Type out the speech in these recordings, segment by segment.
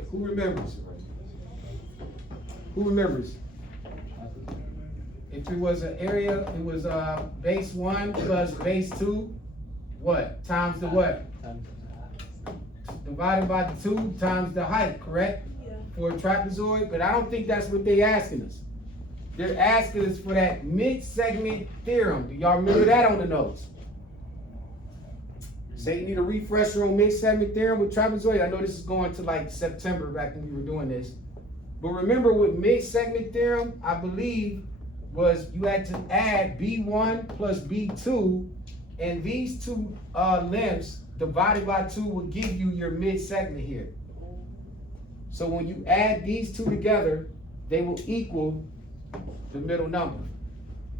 trapezoid? Who remembers? Who remembers? If it was an area, it was base 1 plus base 2, what? Times the what? Divided by the 2 times the height, correct? Yeah. For a trapezoid, but I don't think that's what they're asking us. They're asking us for that mid-segment theorem. Do y'all remember that on the notes? Say you need a refresher on mid-segment theorem with trapezoid. I know this is going to like September back when we were doing this. But remember with mid-segment theorem, I believe, was you had to add B1 plus B2, and these two lengths divided by 2 will give you your mid-segment here. So when you add these two together, they will equal the middle number.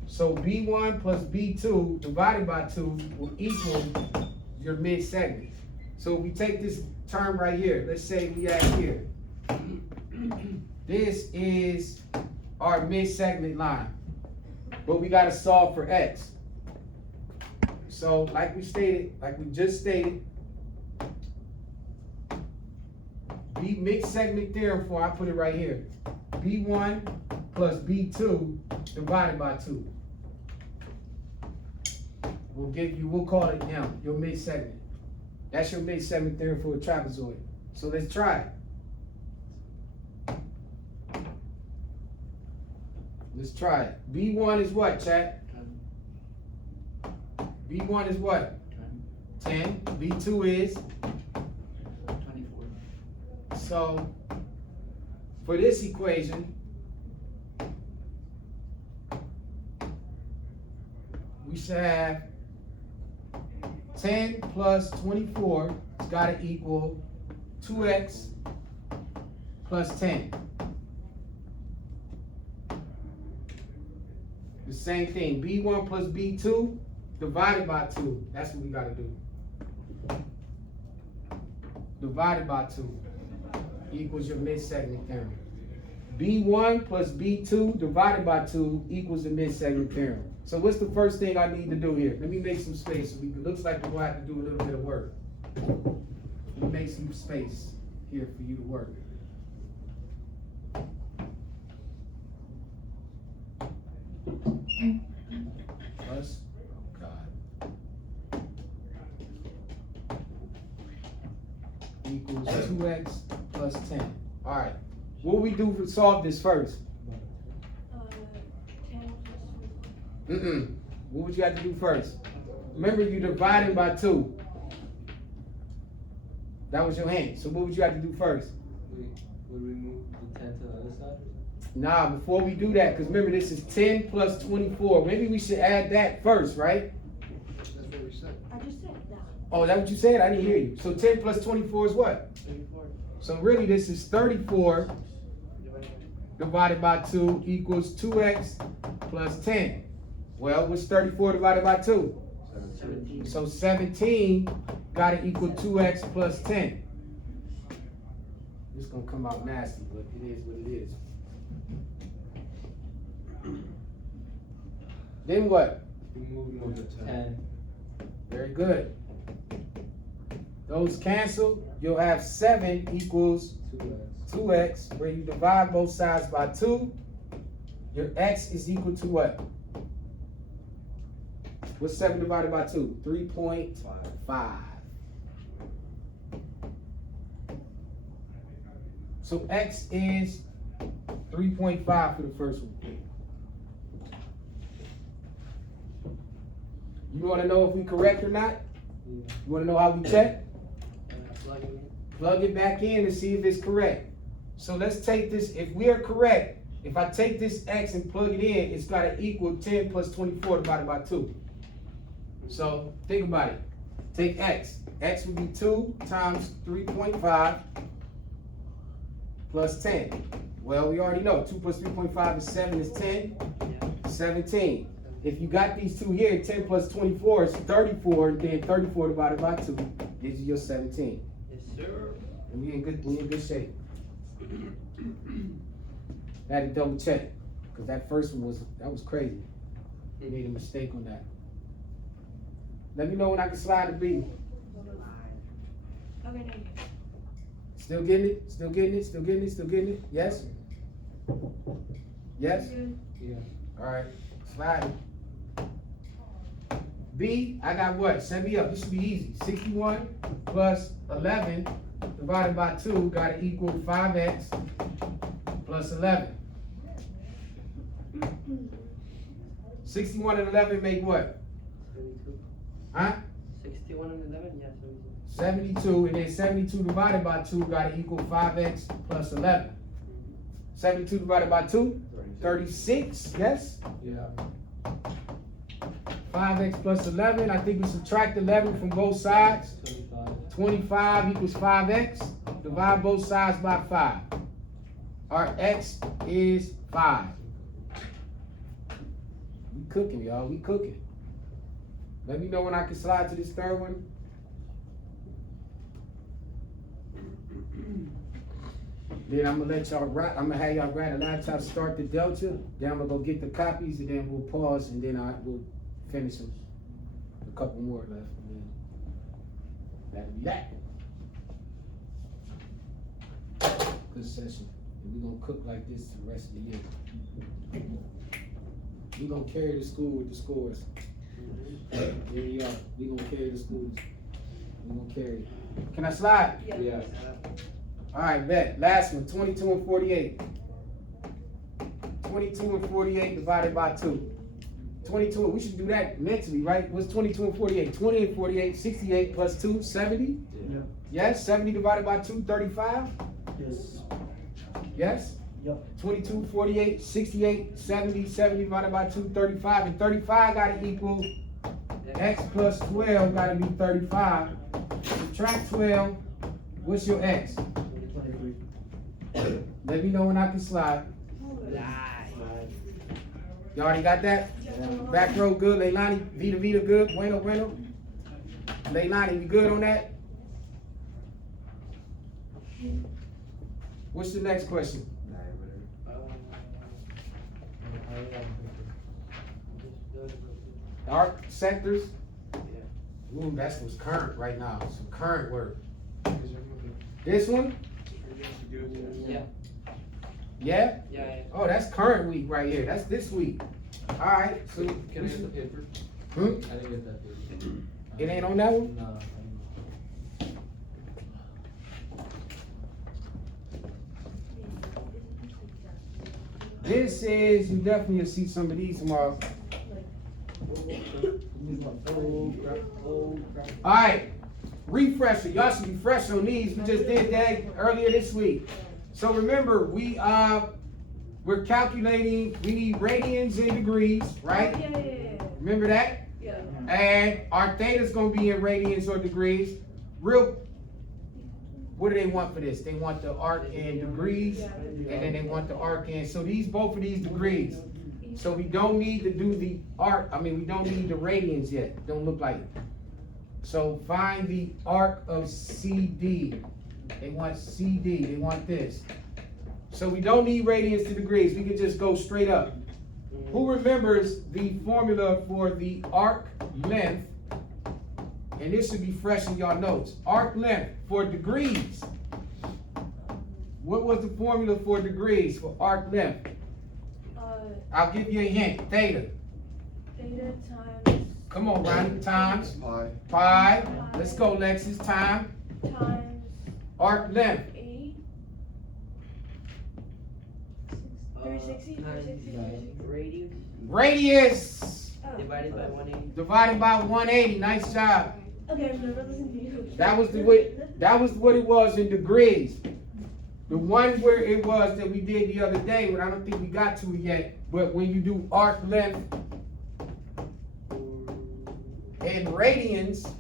So B1 plus B2 divided by 2 will equal your mid-segment. So if we take this term right here, let's say we add here. This is our mid-segment line, but we got to solve for x. So like we just stated, B mid-segment theorem form, I put it right here. B1 plus B2 divided by 2. We'll call it M, your mid-segment. That's your mid-segment theorem for a trapezoid. So let's try it. Let's try it. B1 is what, chat? B1 is what? 10. B2 is? 24. So, for this equation, we should have 10 plus 24 has got to equal 2x plus 10. The same thing, B1 plus B2 divided by 2. That's what we got to do. Divided by 2 equals your mid-segment theorem. B1 plus B2 divided by 2 equals the mid-segment theorem. So what's the first thing I need to do here? Let me make some space. It looks like we're going to have to do a little bit of work. Let me make some space here for you to work. Plus, oh God, equals 2x plus 10. All right, what will we do to solve this first? 10 plus 3. What would you have to do first? Remember, you divided by 2. That was your hint. So what would you have to do first? Would we move the 10 to the other side? Nah, before we do that, because remember this is 10 plus 24. Maybe we should add that first, right? That's what we said. I just said that. Oh, is that what you said? I didn't hear you. So 10 plus 24 is what? 24. So really this is 34 divided by 2 equals 2x plus 10. Well, what's 34 divided by 2? 17. So 17 got to equal 2x plus 10. It's going to come out nasty, but it is what it is. Then what? We move the 10. Very good. Those cancel. You'll have 7 equals 2x, where you divide both sides by 2. Your x is equal to what? What's 7 divided by 2? 3.5. So x is 3.5 for the first one. You want to know if we correct or not? You want to know how we check? Plug it back in and see if it's correct. So let's take this. If we are correct, if I take this x and plug it in, it's got to equal 10 plus 24 divided by 2. So think about it. Take x. X would be 2 times 3.5 plus 10. Well, we already know 2 plus 3.5 is 7 is 10. 17. If you got these two here, 10 plus 24 is 34, then 34 divided by 2 gives you your 17. Yes, sir. And we in good shape. I had to double check, because that first one was crazy. We made a mistake on that. Let me know when I can slide the B. Okay, thank you. Still getting it? Still getting it? Still getting it? Still getting it? Yes? Yes? Yeah. Alright, slide. B, I got what? Set me up. This should be easy. 61 plus 11 divided by 2 got to equal 5x plus 11. 61 and 11 make what? 72. Huh? 61 and 11, yeah, 72. 72, and then 72 divided by 2 got to equal 5x plus 11. 72 divided by 2? 36, yes? Yeah. 5x plus 11, I think we subtract 11 from both sides. 25. 25 equals 5x. Divide both sides by 5. Our x is 5. We cooking, y'all. We cooking. Let me know when I can slide to this third one. Then I'm gonna let y'all I'm gonna have y'all grab the laptop, start the delta. Then I'm gonna go get the copies, and then we'll pause, and then we'll finish them. A couple more left, and then that'll be that. Good session. And we're gonna cook like this the rest of the year. We're gonna carry the school with the scores. Here we are. We're gonna carry the schools. We're gonna carry it. Can I slide? Yeah. All right, bet. Last one, 22 and 48. 22 and 48 divided by 2. 22, we should do that mentally, right? What's 22 and 48? 20 and 48, 68 plus 2, 70? Yeah. Yes, 70 divided by 2, 35? Yes. Yes? Yep. 22, 48, 68, 70, 70 divided by 2, 35. And 35 gotta equal x plus 12 gotta be 35. Subtract 12, what's your x? 23. Let me know when I can slide. You already got that? Back row good, Leilani, Vita good, bueno. Leilani, you good on that? What's the next question? Arc sectors? Ooh, that's what's current right now, some current work. This one? Yeah. Yeah? Yeah. Oh, that's current week right here, that's this week. All right, so. Can I get the paper? Hmm? I didn't get that paper. It ain't on that one? No. This is, you definitely will see some of these tomorrow. All right, refresher. Y'all should be fresh on these. We just did that earlier this week. So remember, we're calculating. We need radians and degrees, right? Yeah. Remember that? Yeah. And our theta's gonna be in radians or degrees. What do they want for this? They want the arc in degrees, and then they want the arc in. So both of these degrees. So we don't need to do the arc. We don't need the radians yet. Don't look like it. So find the arc of CD. They want CD. They want this. So we don't need radians to degrees. We can just go straight up. Who remembers the formula for the arc length? And this should be fresh in y'all notes. Arc length for degrees. What was the formula for degrees for arc length? I'll give you a hint. Theta. Theta times. Come on, Ronnie. Times. Pi. Pi. Let's go, Lexus. Time. Times. Arc length. 8. 360. Radius Radius. divided by 180. Divided by 180. Nice job. Okay, I've never listened to you. That was what it was in degrees. The one where it was that we did the other day, but I don't think we got to it yet. But when you do arc length and radians,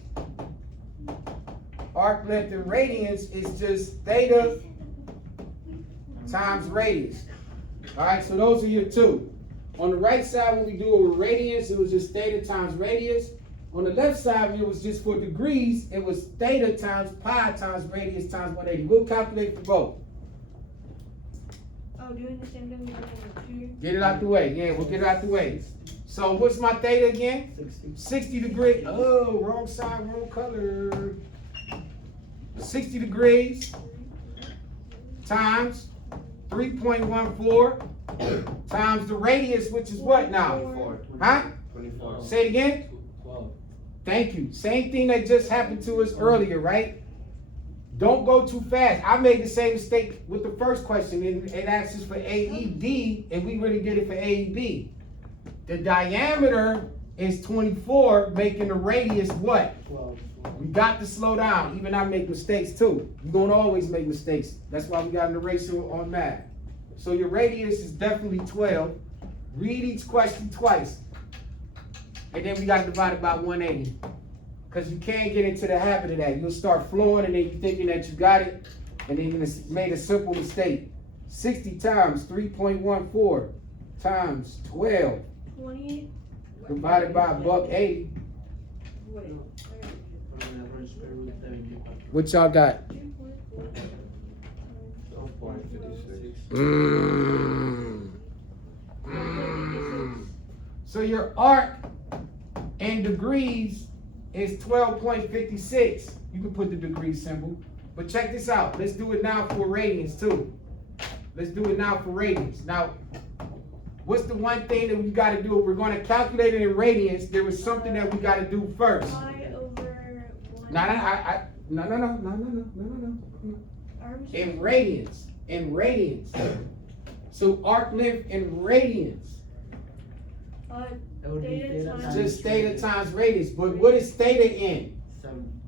arc length and radians is just theta times radius. All right, so those are your two. On the right side, when we do it with radians, it was just theta times radius. On the left side, when it was just for degrees, it was theta times pi times radius times 180. We'll calculate for both. Oh, doing the same thing we did on the computer? Get it out the way. Yeah, we'll get it out the way. So what's my theta again? 60 degrees. Oh, wrong side, wrong color. 60 degrees times 3.14 times the radius, which is what now? 24. Huh? 24. Say it again. 12. Thank you. Same thing that just happened to us earlier, right? Don't go too fast. I made the same mistake with the first question. It asks us for AED, and we really did it for AEB. The diameter is 24, making the radius what? 12. We got to slow down. Even I make mistakes too. You're gonna always make mistakes. That's why we got an ratio on math. So your radius is definitely 12. Read each question twice. And then we gotta divide it by 180. Because you can't get into the habit of that. You'll start flowing and then you're thinking that you got it, and then you made a simple mistake. 60 times 3.14 times 12 20. divided by $1.80. Wait. What y'all got? 12.56. So your arc in degrees is 12.56. You can put the degree symbol. But check this out. Let's do it now for radians too. Let's do it now for radians. Now, what's the one thing that we got to do? If we're going to calculate it in radians, there was something that we got to do first. Pi over 1. No. In radians. In radians. So arc length in radians. That would be Theta theta times- times Just theta times radius. But what is theta in? 7.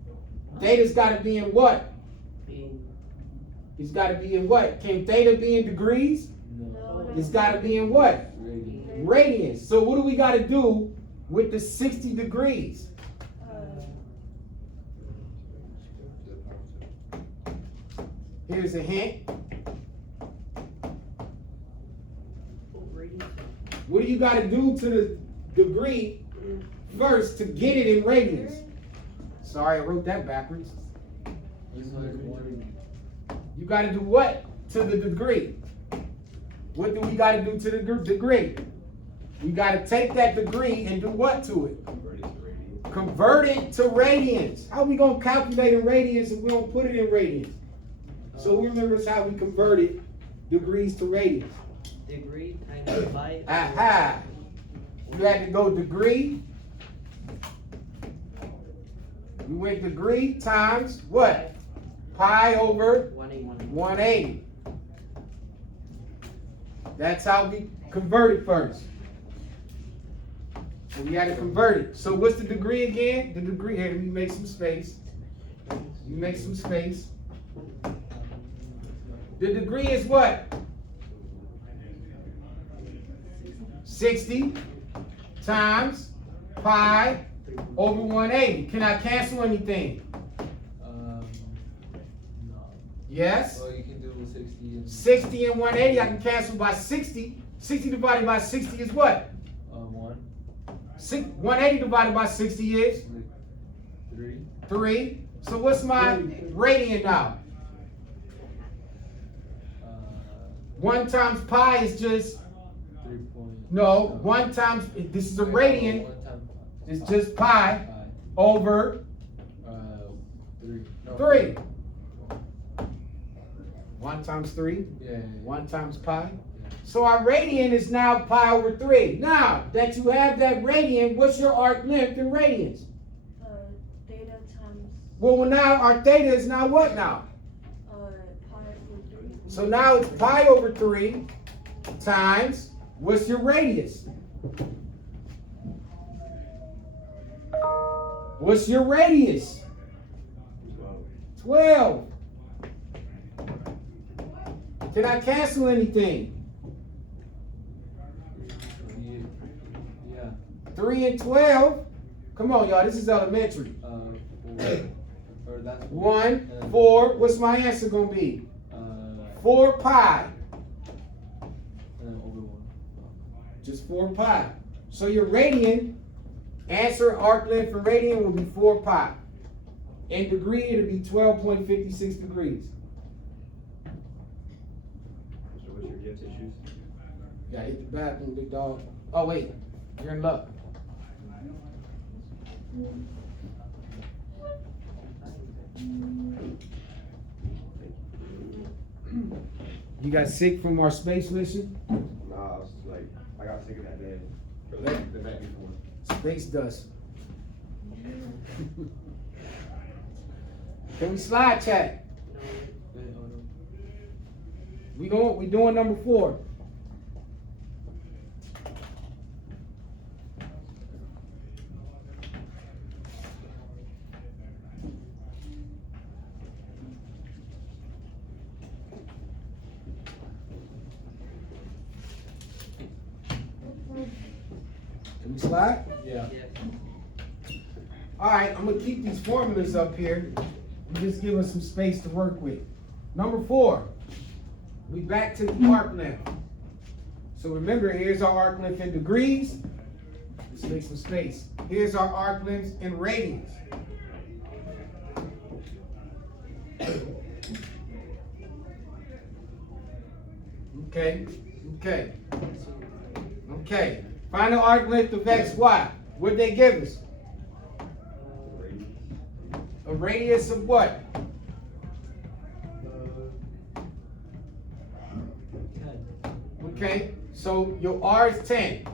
Theta's got to be in what? In It's got to be in what? Can theta be in degrees? No. It's got to be in what? Radian. Radians. So what do we got to do with the 60 degrees? Here's a hint. What do you got to do to the degree first to get it in radians? Sorry, I wrote that backwards. This one is 1. You got to do what to the degree? What do we got to do to the degree? We got to take that degree and do what to it? Convert it to radians. How we going to calculate in radians if we don't put it in radians? So remember how we converted degrees to radians. degree times pi. Aha. You had to go degree. We went degree times what? Pi over 180. 180. That's how we convert it first. So we had to convert it. So what's the degree again? The degree, here, let me make some space. You make some space. The degree is what? 60 times pi over 180. Can I cancel anything? No. Yes? Well, you can do 60 and 60 and 180, I can cancel by 60. 60 divided by 60 is what? 1. 180 divided by 60 is 3. 3. So what's my radian now? 1 times pi is just, 3 point. no, 1 times, this is a radian, 1 times it's just pi pi. over 3. No, 3. 1 times 3, Yeah. 1 times pi. So our radian is now pi over 3. Now that you have that radian, what's your arc length in radians? Theta times Well, now our theta is now what now? pi over 3. So now it's pi over 3 times, what's your radius? What's your radius? 12. Can I cancel anything? Yeah. 3 and 12? Come on, y'all, this is elementary. 4. Or that's 1, 4, what's my answer gonna be? 4 pi. And then over 1. Just 4 pi. So your radian, answer arc length for radian will be 4 pi. In degree, it'll be 12.56 degrees. So what's your gift issues? Yeah, hit the bathroom, big dog. Oh wait, you're in luck. You got sick from our space mission? Nah, I was like, I got sick of that day. Or the night before. Space dust. Can we slide chat? Wait, hold on. We doing number 4. Can we slide? Yeah. Yes. All right, I'm gonna keep these formulas up here and just give us some space to work with. Number 4, we back to the arc length. So remember, here's our arc length in degrees. Let's make some space. Here's our arc length in radians. Okay. Find the arc length of x, y. What'd they give us? A radius of what? 10. Okay, so your R is 10.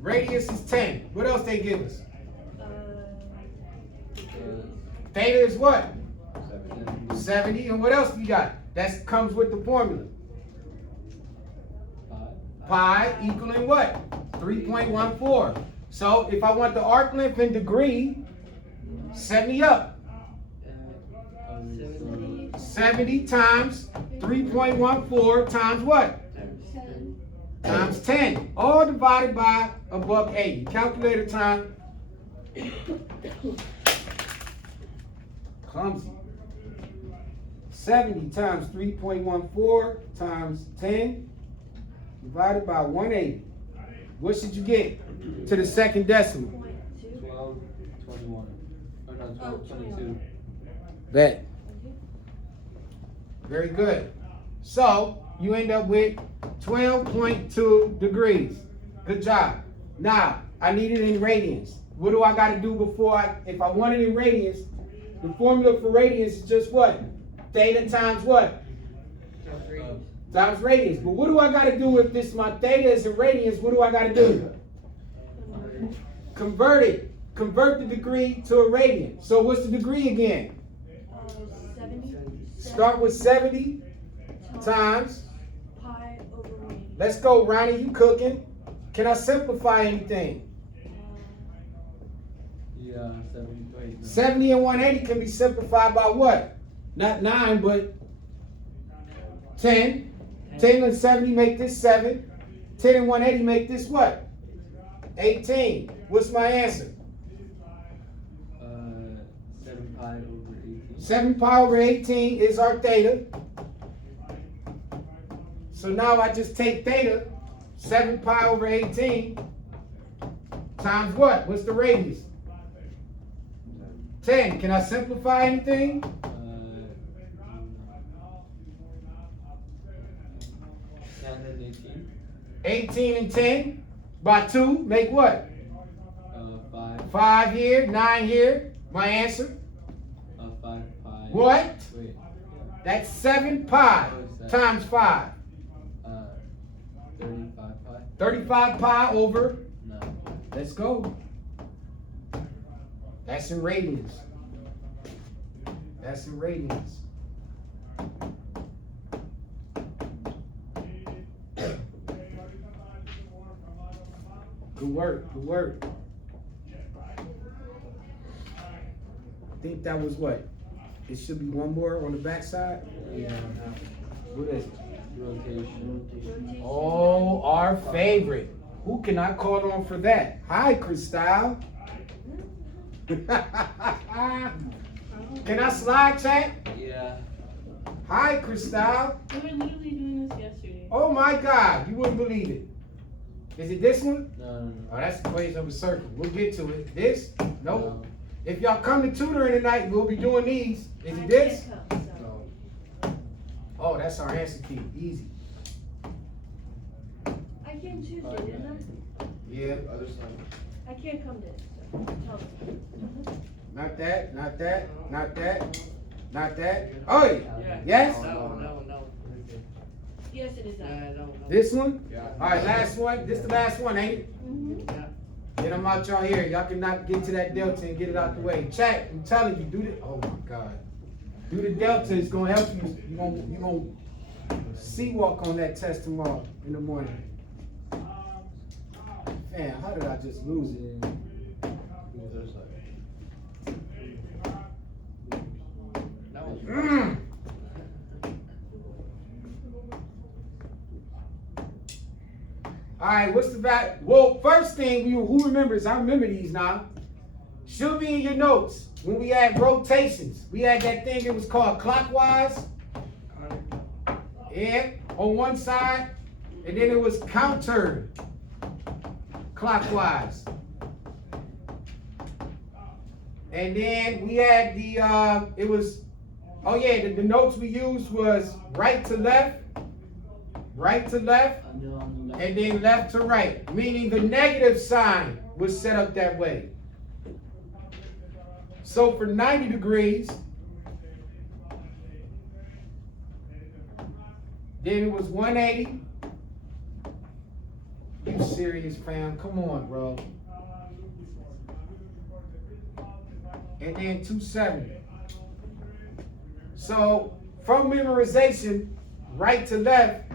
Radius is 10. What else they give us? Theta is what? 70. And what else we got? That comes with the formula. Pi equaling what? 3.14. So if I want the arc length in degree, 70 up. 70 times 3.14 times what? 10. Times 10. All divided by a buck 80. Calculator time. Clumsy. 70 times 3.14 times 10 divided by 180. What should you get to the second decimal? 0.2. 12, 21. Oh, no, 12, 22. Bet. Very good. So you end up with 12.2 degrees. Good job. Now, I need it in radians. What do I got to do before if I want it in radians, the formula for radians is just what? Theta times what? Times radius. But what do I got to do if this my theta is in radians? What do I got to do? Convert it. Convert the degree to a radian. So what's the degree again? 70. Start with 70 times. Pi over 180. Let's go, Ronnie. You cooking? Can I simplify anything? Yeah, 70. Wait, no. 70 and 180 can be simplified by what? Not 9, but 10. 10 and 70 make this 7. 10 and 180 make this what? 18. What's my answer? 7 pi over 18. 7 pi over 18 is our theta. So now I just take theta, 7 pi over 18, times what? What's the radius? 10. Can I simplify anything? 10 and 18. 18 and 10 by 2 make what? 5. 5 here, 9 here. My answer? 5 pi. What? Wait. That's 7 pi times 5. 35 pi. 35 pi over. No. Let's go. That's in radians. That's in radians. Good work, good work. I think that was what? It should be one more on the back side. Yeah. What is it? Rotation. Oh, our favorite. Who can I call on for that? Hi, Cristal. Can I slide chat? Yeah. Hi, Cristal. We were literally doing this yesterday. Oh my God, you wouldn't believe it. Is it this one? No. Oh, that's the equation of a circle. We'll get to it. This? Nope. No. If y'all come to tutoring tonight, we'll be doing these. Is it this? No. Oh, that's our answer key. Easy. I came Tuesday, didn't Yeah. Other side. I? I can't come this. So tell me. Not that, not that, not that. Not that? Oh, Yeah. yes? That one. Yes, it is that. This one? Yeah. Alright, last one. This the last one, ain't it? Get them out y'all here. Y'all cannot get to that delta and get it out the way. Chat, I'm telling you, do the, oh my God. Do the delta, it's gonna help you. You're gonna see walk on that test tomorrow in the morning. Man, how did I just lose it? That one's Mm. Alright, what's the value? Well, first thing, who remembers? I remember these now. Should be in your notes. When we had rotations, we had that thing, it was called clockwise. Yeah, on one side. And then it was counter clockwise. And then we had the, the notes we used was right to left, and then left to right, meaning the negative sign was set up that way. So for 90 degrees, then it was 180. You serious, fam? Come on, bro. And then 270. So from memorization, right to left,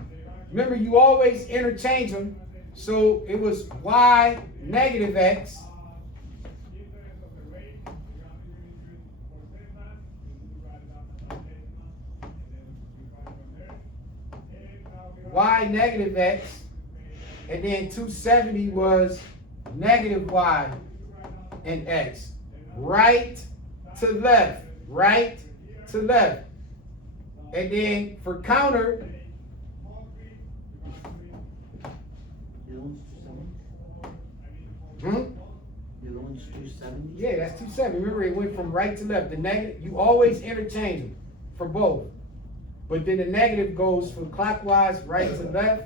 remember you always interchange them. So it was y negative x. Y negative x. And then 270 was negative y and x. Right to left, right to left. And then for counter, yeah, that's 270. Remember, it went from right to left. The negative, you always interchange them for both. But then the negative goes from clockwise, right to left,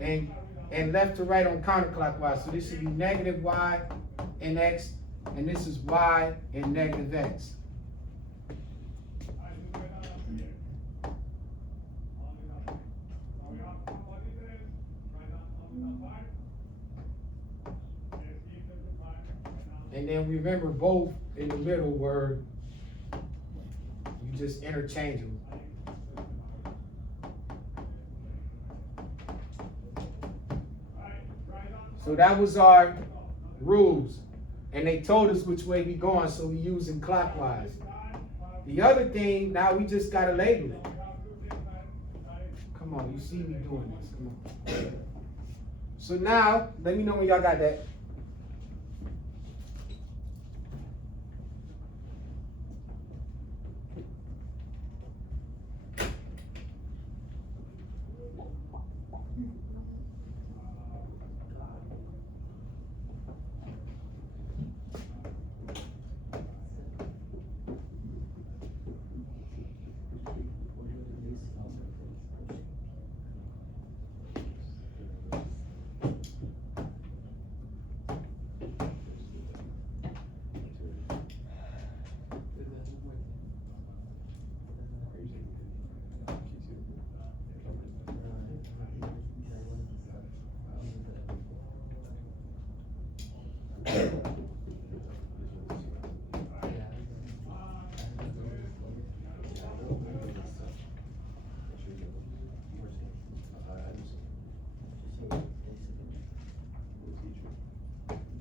and left to right on counterclockwise. So this should be negative y and x, and this is y and negative x. And then remember both in the middle were, you just interchange them. So that was our rules. And they told us which way we going, so we using clockwise. The other thing, now we just gotta label it. Come on, you see me doing this, come on. So now, let me know when y'all got that.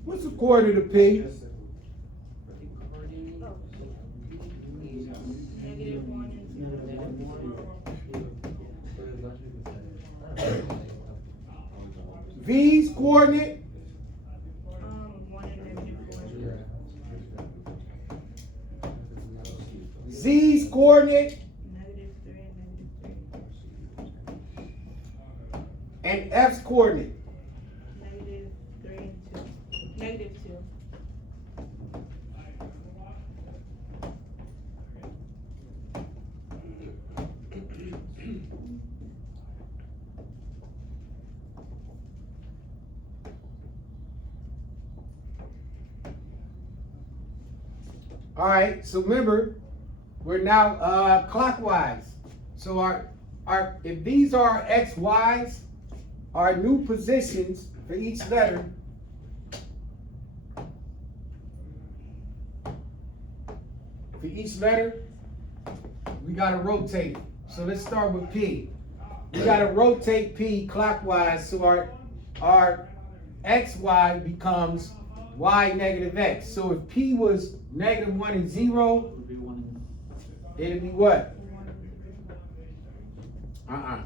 What's a quarter to P? V's coordinate? 1 and -4. Z's coordinate? -3 and -3. And F's coordinate? -3 and 2. -2. All right, so remember, we're now clockwise. So if these are our X, Y's, our new positions for each letter, we gotta rotate it. So let's start with P. We gotta rotate P clockwise so our XY becomes Y negative X. So if P was -1 and 0, Would be 1 it'd be what? What?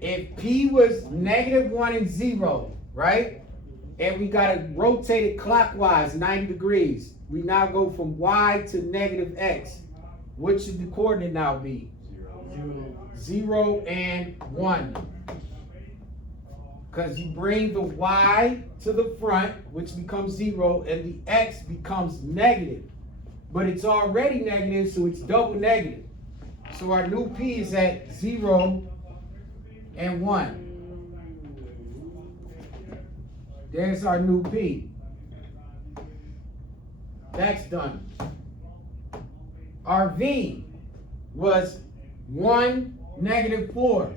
If P was -1 and 0, right? And we gotta rotate it clockwise 90 degrees. We now go from Y to negative X. What should the coordinate now be? 0 and 1. Because you bring the Y to the front, which becomes 0, and the X becomes negative. But it's already negative, so it's double negative. So our new P is at 0 and 1. There's our new P. That's done. Our V was 1, -4.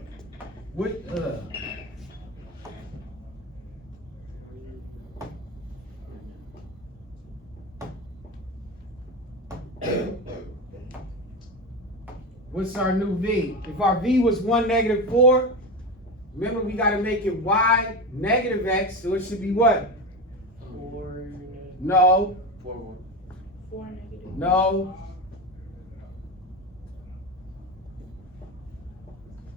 What's our new V? If our V was 1, -4, remember we gotta make it Y negative X, so it should be what? 4. No, 4. 4 negative. no.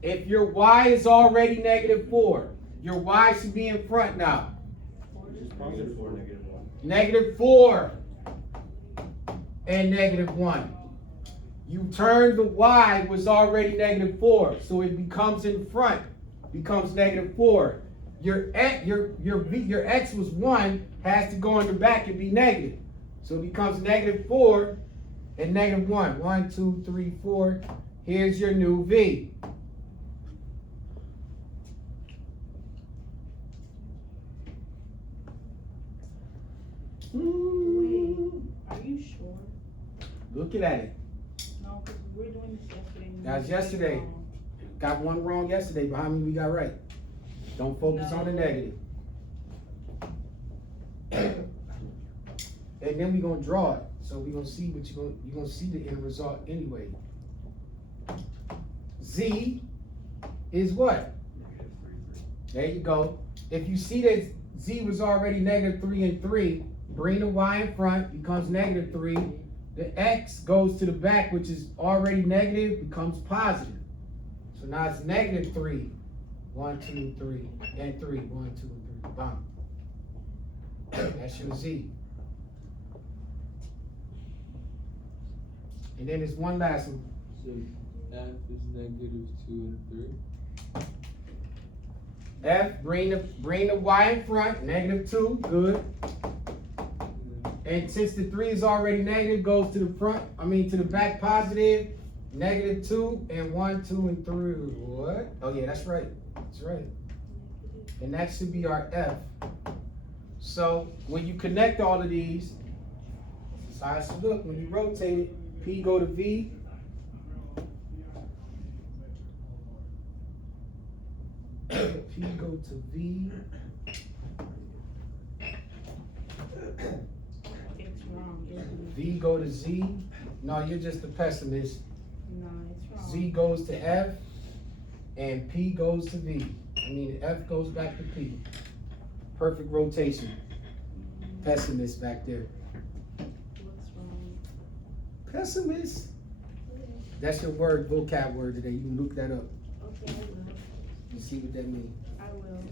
If your Y is already -4, your Y should be in front now. -4 and -1. You turn the Y was already -4, so it becomes in front, becomes -4. Your X was 1, has to go in the back and be negative. So it becomes -4 and -1. 1, 2, 3, 4. Here's your new V. Wait, are you sure? Looking at it. No, because we're doing this yesterday. That was yesterday. Got one wrong yesterday, but how many we got right? Don't focus on the negative. And then we gonna draw it. So we gonna see what you're gonna see the end result anyway. Z is what? There you go. If you see that Z was already -3 and 3, bring the Y in front, becomes -3. The X goes to the back, which is already negative, becomes positive. So now it's -3. 1, 2, 3, and 3. 1, 2, 3. Bam. That's your Z. And then there's one last one. So F is -2 and 3. F, bring the Y in front, -2, good. And since the 3 is already negative, goes to the front, to the back positive, -2, and 1, 2, and 3. What? Oh yeah, that's right. That's right. And that should be our F. So when you connect all of these, this is how it should look. When you rotate it, P go to V. P go to V. It's wrong, isn't it? V go to Z. No, you're just a pessimist. No, it's wrong. Z goes to F, and P goes to V. F goes back to P. Perfect rotation. Pessimist back there. What's wrong? Pessimist. That's your word, vocab word today. You can look that up. Okay, I will. You see what that means. I will.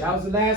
That was the last